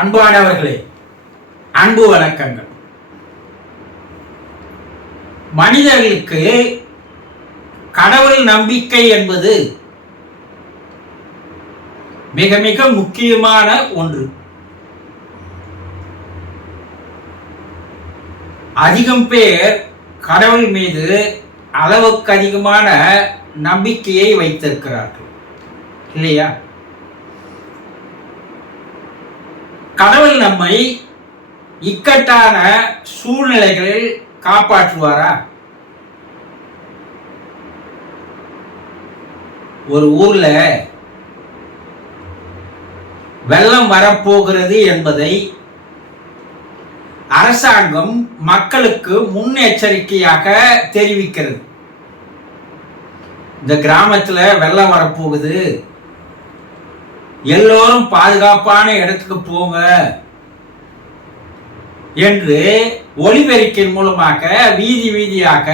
அன்பானவர்களே, அன்பு வணக்கங்கள். மனிதர்களுக்கு கடவுள் நம்பிக்கை என்பது மிக மிக முக்கியமான ஒன்று. அதிகம் பேர் கடவுள் மீது அளவுக்கு அதிகமான நம்பிக்கையை வைத்திருக்கிறார்கள், இல்லையா? கடவுள் நம்மை இக்கட்டான சூழ்நிலைகளில் காப்பாற்றுவாரா? ஒரு ஊர்ல வெள்ளம் வரப்போகிறது என்பதை அரசாங்கம் மக்களுக்கு முன்னெச்சரிக்கையாக தெரிவிக்கிறது. இந்த கிராமத்துல வெள்ளம் வரப்போகுது, எல்லோரும் பாதுகாப்பான இடத்துக்கு போங்க என்று ஒலிபெருக்கின் மூலமாக வீதி வீதியாக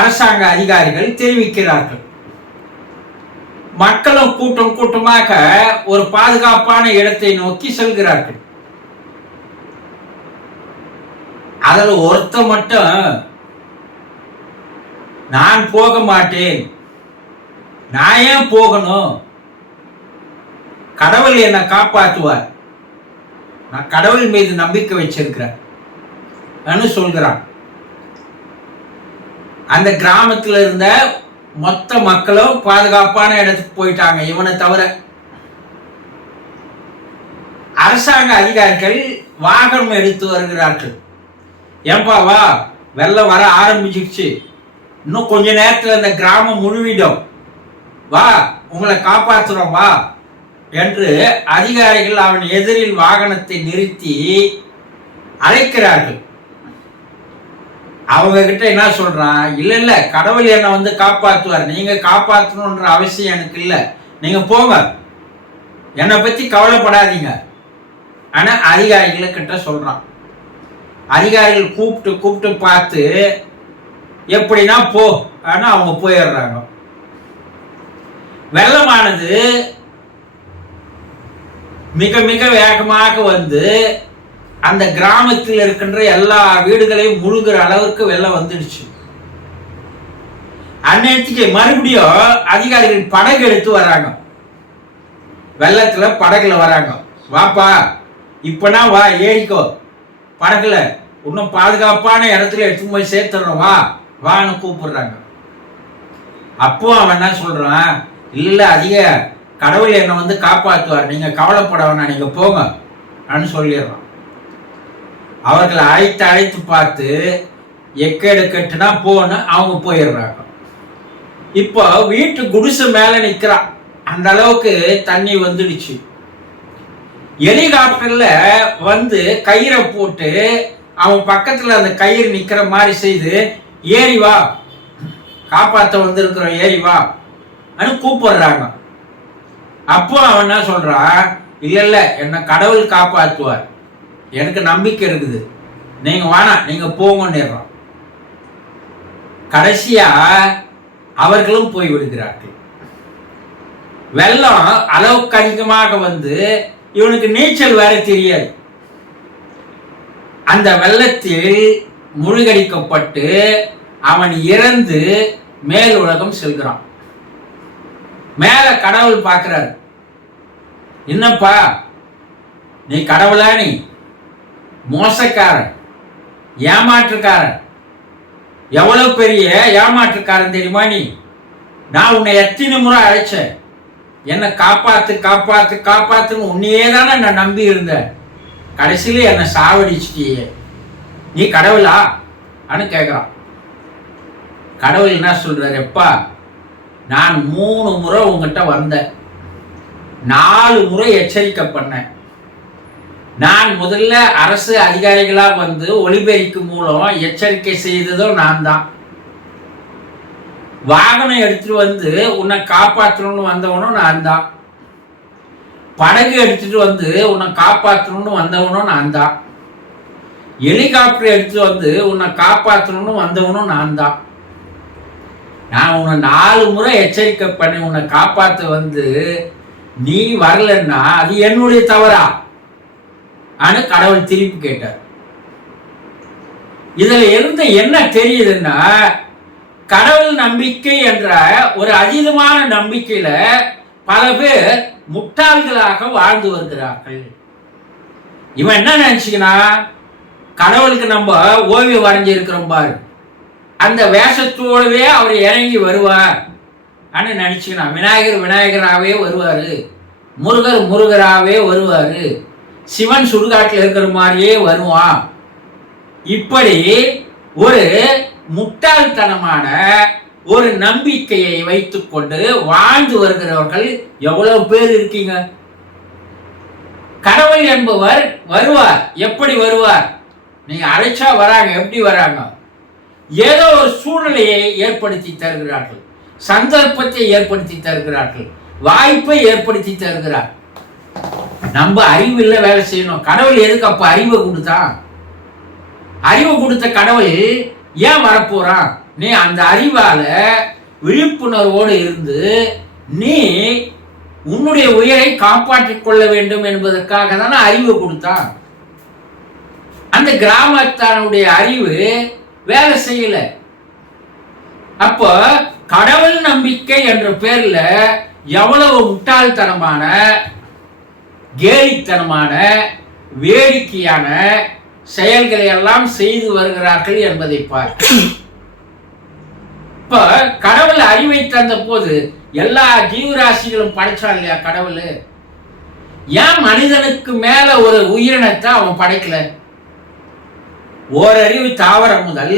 அரசாங்க அதிகாரிகள் தெரிவிக்கிறார்கள். மக்களும் கூட்டம் கூட்டமாக ஒரு பாதுகாப்பான இடத்தை நோக்கி செல்கிறார்கள். அதில் ஒருத்த மட்டும் நான் போக மாட்டேன், நான் ஏன் போகணும், கடவுள் என்னை காப்பாற்றுவார், நான் கடவுள் மீது நம்பிக்கை வச்சிருக்கிறேன் சொல்கிறான். அந்த கிராமத்தில் இருந்த மொத்த மக்களும் பாதுகாப்பான இடத்துக்கு போயிட்டாங்க, இவனை தவிர. அரசாங்க அதிகாரிகள் வாகனம் எடுத்து வருகிறார்கள். ஏன்பா வா, வெள்ளம் வர ஆரம்பிச்சிருச்சு, இன்னும் கொஞ்ச நேரத்தில் இந்த கிராமம் முழுவிடும், வா உங்களை காப்பாற்றுறோம் வா என்று அதிகாரிகள் அவன் எதிரில் வாகனத்தை நிறுத்தி அழைக்கிறார்கள். அவங்க கிட்ட என்ன சொல்றான், இல்ல இல்ல கடவுள் என்னை வந்து காப்பாற்றுவார், நீங்க காப்பாற்றணுன்ற அவசியம் எனக்கு இல்லை, நீங்க போங்க, என்னை பத்தி கவலைப்படாதீங்க. ஆனா அதிகாரிகளை கிட்ட சொல்றான். அதிகாரிகள் கூப்பிட்டு கூப்பிட்டு பார்த்து எப்படின்னா போ, ஆனா அவங்க போயிடுறாங்க. வெள்ளமானது மிக மிக வேகமாக வந்து அந்த கிராமத்தில் இருக்கின்ற எல்லா வீடுகளையும் முழுகிற அளவுக்கு வெள்ளம் வந்துடுச்சு. அந்நேரத்துக்கு மறுபடியும் அதிகாரிகள் படகு எடுத்து வராங்க, வெள்ளத்துல படகுல வராங்க. வாப்பா இப்பனா வா, ஏறிக்கோ படகுல, இன்னும் பாதுகாப்பான இடத்துல எடுத்து போய் சேர்த்துறோம் வா வான்னு கூப்பிடுறாங்க. அப்போ அவன் என்ன சொல்றான், இல்ல அதிக கடவுள் என்னை வந்து காப்பாற்றுவார், நீங்க கவலைப்பட வேணாம், நீங்க போங்க அப்படின்னு சொல்லிடுறான். அவர்களை அழைத்து அழைத்து பார்த்து எக்கேடு கட்டுனா போன்னு அவங்க போயிடுறாங்க. இப்போ வீட்டு குடிசை மேல நிக்கிறான், அந்த அளவுக்கு தண்ணி வந்துடுச்சு. ஹெலிகாப்டர்ல வந்து கயிறை போட்டு அவன் பக்கத்துல அந்த கயிறு நிக்கிற மாதிரி செய்து ஏறி வா, காப்பாற்ற வந்திருக்கிறோம் ஏறி வா அப்படின்னு கூப்பிடுறாங்க. அப்போ அவன் என்ன சொல்றான், இல்ல இல்ல என்னை கடவுள் காப்பாற்றுவார், எனக்கு நம்பிக்கை இருக்குது, நீங்க வேணா நீங்க போங்கன்னுறான். கடைசியா அவர்களும் போய் விடுகிறார்கள். வெள்ளம் அளவுக்கு அதிகமாக வந்து இவனுக்கு நீச்சல் வேற தெரியாது. அந்த வெள்ளத்தில் முழுகடிக்கப்பட்டு அவன் இறந்து மேல் உலகம் செல்கிறான். மேல கடவுள் பார்க்கிறார், என்னப்பா நீ கடவுளா, நீ மோசக்காரன், ஏமாற்றுக்காரன், எவ்வளவு பெரிய ஏமாற்றுக்காரன் தெரியுமா நீ, நான் உன்னை எத்தனை முறை அழைச்சேன், என்னை காப்பாத்து காப்பாத்து காப்பாத்துன்னு உன்னையே தானே நான் நம்பி இருந்தேன், கடைசியில என்னை சாவடிச்சிட்டியே, நீ கடவுளா அப்படின்னு கேட்கிறான். கடவுள் என்ன சொல்றாரு, எப்பா நான் 3 முறை உங்ககிட்ட வந்தேன், 4 முறை எச்சரிக்கை பண்ணேன். நான் முதல்ல அரசு அதிகாரிகளா வந்து ஒலிபெருக்கி மூலம் எச்சரிக்கை செய்ததும் நான் தான். வாகனம் எடுத்துட்டு வந்து உன்னை காப்பாற்றணும்னு வந்தவனும் நான் தான். படகு எடுத்துட்டு வந்து உன்னை காப்பாற்றணும்னு வந்தவனும் நான் தான். ஹெலிகாப்டர் எடுத்துட்டு வந்து உன்னை காப்பாற்றணும்னு வந்தவனும் நான் தான். நான் உன்னை 4 முறை எச்சரிக்கை பண்ணி உன்னை காப்பாற்ற வந்து நீ வரலன்னா அது என்னுடைய தவறா? ஆனா கடவுள் திருப்பி கேட்டார். இதுல இருந்து என்ன தெரியுதுன்னா, கடவுள் நம்பிக்கை என்ற ஒரு அதீதமான நம்பிக்கையில பல பேர் முட்டாள்களாக வாழ்ந்து வருகிறார்கள். இவன் என்ன நினைச்சுக்கினா, கடவுளுக்கு நம்ம ஓவியம் வரைஞ்சி இருக்கிறோம் பாரு, அந்த வேஷத்தோடவே அவர் இறங்கி வருவார் அப்படின்னு நினைச்சுக்கினா. விநாயகர் விநாயகராகவே வருவாரு, முருகர் முருகராகவே வருவாரு, சிவன் சுடுகாட்டில் இருக்கிற மாதிரியே வருவான். இப்படி ஒரு முட்டாள்தனமான ஒரு நம்பிக்கையை வைத்துக்கொண்டு வாழ்ந்து வருகிறவர்கள் எவ்வளவு பேர் இருக்கீங்க. கடவுள் என்பவர் வருவார். எப்படி வருவார்? நீங்க அழைச்சா வராங்க. எப்படி வராங்க? ஏதோ ஒரு சூழ்நிலையை ஏற்படுத்தி தருகிறார்கள், சந்தர்ப்பத்தை ஏற்படுத்தி தருகிறார்கள், வாய்ப்பை ஏற்படுத்தி தருகிறார். நம்ம அறிவில் வேலை செய்யணும். கடவுள் எதுக்கு அப்ப அறிவை கொடுத்தான்? அறிவு கொடுத்த கடவுள் ஏன் வரப்போறான்? நீ அந்த அறிவால விழிப்புணர்வோடு இருந்து நீ உன்னுடைய உயிரை காப்பாற்றிக் கொள்ள வேண்டும் என்பதற்காக தானே அறிவு கொடுத்தான். அந்த கிராமத்தானுடைய அறிவு வேலை செய்யல. அப்போ கடவுள் நம்பிக்கை என்ற பேர்ல எவ்வளவு முட்டாள்தனமான, கேலித்தனமான, வேடிக்கையான செயல்களை எல்லாம் செய்து வருகிறார்கள் என்பதை பார். இப்ப கடவுள் அறிவை தந்த போது எல்லா ஜீவராசிகளும் படைச்சான் இல்லையா கடவுள்? ஏன் மனிதனுக்கு மேல ஒரு உயிரினத்தை அவன் படைக்கல? ஓரறிவு தாவரம் முதல்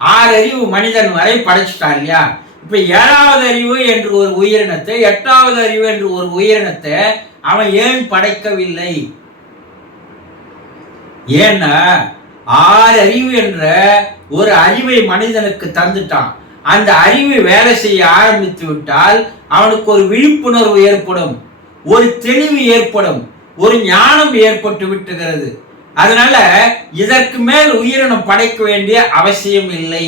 6 அறிவு மனிதன் வரை படைச்சிட்டான் இல்லையா? இப்ப 7வது அறிவு என்று ஒரு உயிரினத்தை, 8வது அறிவு என்று ஒரு உயிரினத்தை அவன் ஏன் படைக்கவில்லை? ஏன்னா 6 அறிவு என்ற ஒரு அறிவை மனிதனுக்கு தந்துட்டான். அந்த அறிவு வேலை செய்ய ஆரம்பித்து விட்டால் அவனுக்கு ஒரு விழிப்புணர்வு ஏற்படும், ஒரு தெளிவு ஏற்படும், ஒரு ஞானம் ஏற்பட்டு விட்டுகிறது. அதனால இதற்கு மேல் உயிரினம் படைக்க வேண்டிய அவசியம் இல்லை.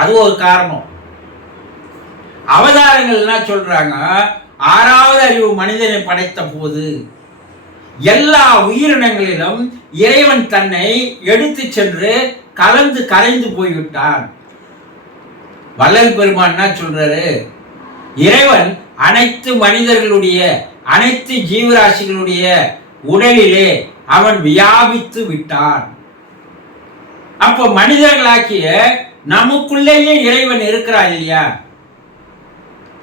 அது ஒரு காரணம். அவதாரங்கள் என்ன சொல்றாங்க? 6வது அறிவு மனிதனை படைத்த போது எல்லா உயிரினங்களிலும் இறைவன் தன்னை எடுத்து சென்று கலந்து கரைந்து போய்விட்டான். வள்ளல் பெருமான் என்ன சொல்றாரு? இறைவன் அனைத்து மனிதர்களுடைய, அனைத்து ஜீவராசிகளுடைய உடலிலே அவன் வியாபித்து விட்டான். அப்போ மனிதர்களாக்கிய நமக்குள்ளேயே இறைவன் இருக்கிறான் இல்லையா?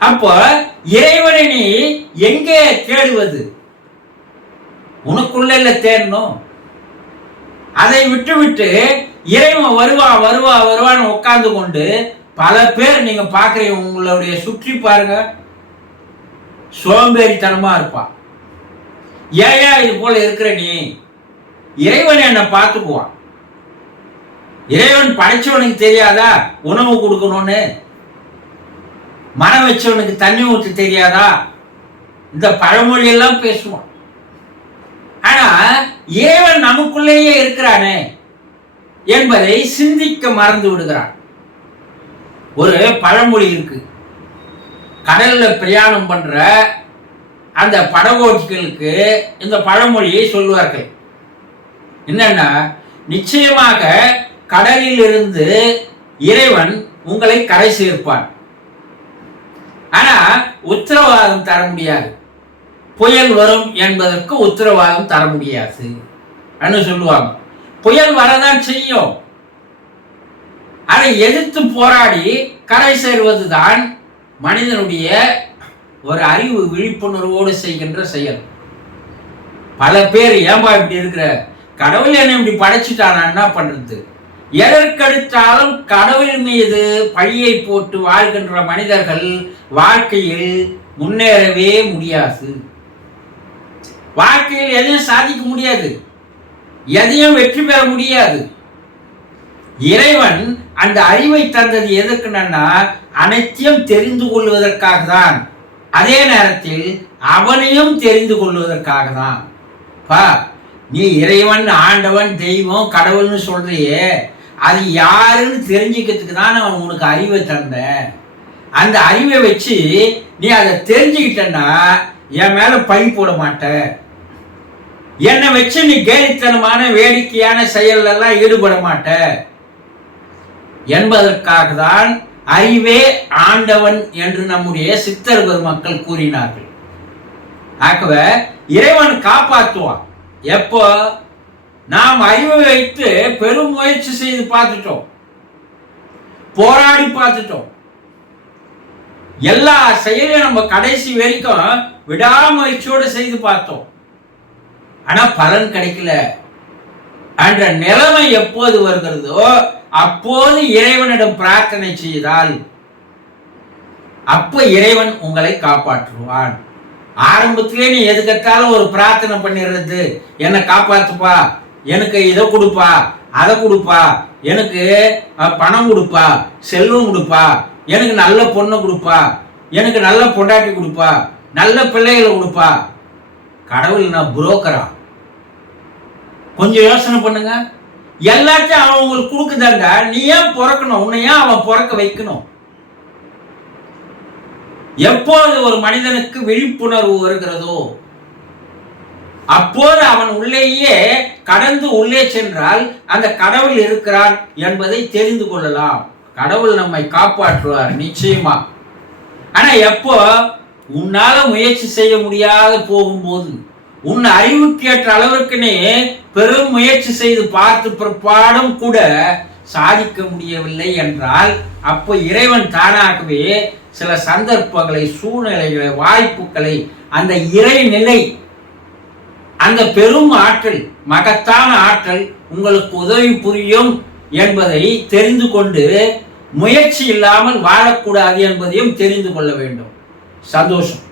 அப்போ இறைவனை நீ எங்கே தேடுவது? உனக்குள்ள தேடணும். அதை விட்டு இறைவன் வருவான்னு உட்கார்ந்து கொண்டு பல பேர் நீங்க பாக்குறீங்க. உங்களுடைய சுற்றி பாருங்க, சோம்பேறித்தனமா இருப்பான். ஏன் இது போல இருக்கிற நீ? இறைவன் என்ன பார்த்துக்குவான். இறைவன் படைச்சவனுக்கு தெரியாதா உணவு கொடுக்கணும்னு? மரம் வச்சவனுக்கு தண்ணி ஊற்ற தெரியாதா? இந்த பழமொழி எல்லாம் பேசுவான். ஆனா இறைவன் நமக்குள்ளேயே இருக்கிறானே என்பதை சிந்திக்க மறந்து விடுகிறான். ஒரு பழமொழி இருக்கு. கடல்ல பிரயாணம் பண்ற அந்த படகோட்டிகளுக்கு இந்த பழமொழியை சொல்லுவார்கள். என்னன்னா, நிச்சயமாக கடலில் இருந்து இறைவன் உங்களை கரை சேர்ப்பான், ஆனா உத்தரவாதம் தர முடியாது. புயல் வரும் என்பதற்கு உத்தரவாதம் தர முடியாது சொல்லுவாங்க. புயல் வரதான் செய்யும். அதை எதிர்த்து போராடி கரை சேர்வதுதான் மனிதனுடைய ஒரு அறிவு விழிப்புணர்வோடு செய்கின்ற செயல். பல பேர் ஏன்பா இப்படி இருக்கிற, கடவுள் என்ன இப்படி படைச்சிட்டானா என்ன பண்றது? எதற்கெடுத்தாலும் கடவுள் மீது பழியை போட்டு வாழ்கின்ற மனிதர்கள் வாழ்க்கையில் முன்னேறவே முடியாது. வாழ்க்கையில் எதையும் சாதிக்க முடியாது, எதையும் வெற்றி பெற முடியாது. இறைவன் அந்த அறிவை தந்தது எதுக்குன்னா அனைத்தையும் தெரிந்து கொள்வதற்காக தான். அதே நேரத்தில் அவனையும் தெரிந்து கொள்வதற்காக தான். நீ இறைவன், ஆண்டவன், தெய்வம், கடவுள்னு சொல்றியே, அது யாருன்னு தெரிஞ்சுக்கிறதுக்கு தான் அவன் உனக்கு அறிவை தந்த. அந்த அறிவை வச்சு நீ அதை தெரிஞ்சுக்கிட்டன்னா என் மேல பழி போட மாட்ட. என்னை வச்சு நீ கேலித்தனமான வேடிக்கையான செயல் எல்லாம் ஈடுபட மாட்ட என்பதற்காக தான் அறிவே ஆண்டவன் என்று நம்முடைய சித்தர் பெருமக்கள் கூறினார்கள். ஆகவே இறைவன் காப்பாற்றுவான். எப்போ நாம் அறிவை வைத்து பெரும் முயற்சி செய்து பார்த்துட்டோம், போராடி பார்த்துட்டோம், எல்லா செயலையும் நம்ம கடைசி வரைக்கும் விடாமுயற்சியோடு செய்து பார்த்தோம், ஆனா பலன் கிடைக்கல என்ற நிலைமை எப்போது வருகிறதோ அப்போது இறைவனிடம் பிரார்த்தனை செய்தால் அப்ப இறைவன் உங்களை காப்பாற்றுவான். ஆரம்பத்திலே நீ எதுக்கட்டாலும் ஒரு பிரார்த்தனை பண்ணிடுறது, என்னை காப்பாத்துப்பா, எனக்கு இதை கொடுப்பா, அதை கொடுப்பா, எனக்கு பணம் கொடுப்பா, செல்வம் கொடுப்பா, எனக்கு நல்ல பொண்ணை கொடுப்பா, எனக்கு நல்ல பொண்டாட்டி கொடுப்பா, நல்ல பிள்ளைகளை கொடுப்பா. கடவுள் நான் புரோக்கரா? கொஞ்சம் யோசனை பண்ணுங்க. எல்லாத்தையும் அவன் உங்களுக்கு கொடுக்குதாங்க, நீ ஏன் பிறக்கணும்? உன்னை ஏன் அவன் பிறக்க வைக்கணும்? எப்போது ஒரு மனிதனுக்கு விழிப்புணர்வு வருகிறதோ அப்போது அவன் உள்ளேயே கடந்து உள்ளே சென்றால் அந்த கடவுள் இருக்கிறான் என்பதை தெரிந்து கொள்ளலாம். கடவுள் நம்மை காப்பாற்றுவார் நிச்சயமா. ஆனா எப்போ உன்னால முயற்சி செய்ய முடியாத போகும்போது, உன் அறிவுக்கேற்ற அளவிற்குனே பெரும் முயற்சி செய்து பார்த்து பிற்பாடும் கூட சாதிக்க முடியவில்லை என்றால் அப்போ இறைவன் தானாகவே சில சந்தர்ப்பங்களை, சூழ்நிலைகளை, வாய்ப்புகளை, அந்த இறைநிலை, அந்த பெரும் ஆற்றல், மகத்தான ஆற்றல் உங்களுக்கு உதவி புரியும் என்பதை தெரிந்து கொண்டு முயற்சி இல்லாமல் வாழக்கூடாது என்பதையும் தெரிந்து கொள்ள வேண்டும். சந்தோஷம்.